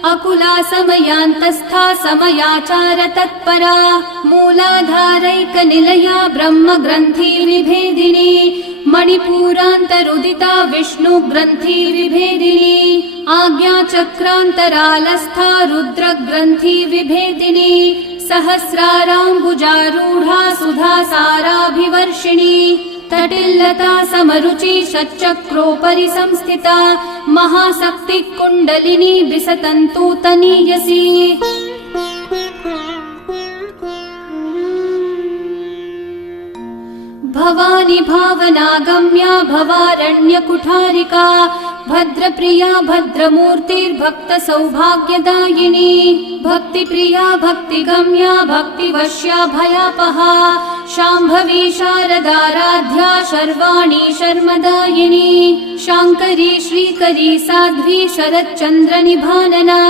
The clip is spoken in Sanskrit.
अकुला समयान्तस्था समयाचार तत्परा मूलाधारैकनिलया ब्रह्मग्रन्थि विभेदिनी मणिपूरान्तरुदिता विष्णुग्रन्थि विभेदिनी आज्ञाचक्रान्तरालस्था रुद्रग्रन्थि विभेदिनी सहस्राराम्बुजारूढा सुधासाराभिवर्षिणी तटिल्लता समरुचि षट्चक्रोपरि संस्थिता महाशक्तिः कुण्डलिनी विसतन्तु तनीयसी। भवानी भावनागम्या भवारण्यकुठारिका भद्रप्रिया भद्रमूर्तिर्भक्तसौभाग्यदायिनी भक्तिप्रिया भक्तिगम्या भक्तिवश्या भयापहा शाम्भवी शारदाराध्या शर्वाणी शर्मदायिनी शाङ्करी श्रीकरी साध्वी शरच्चन्द्रनिभानना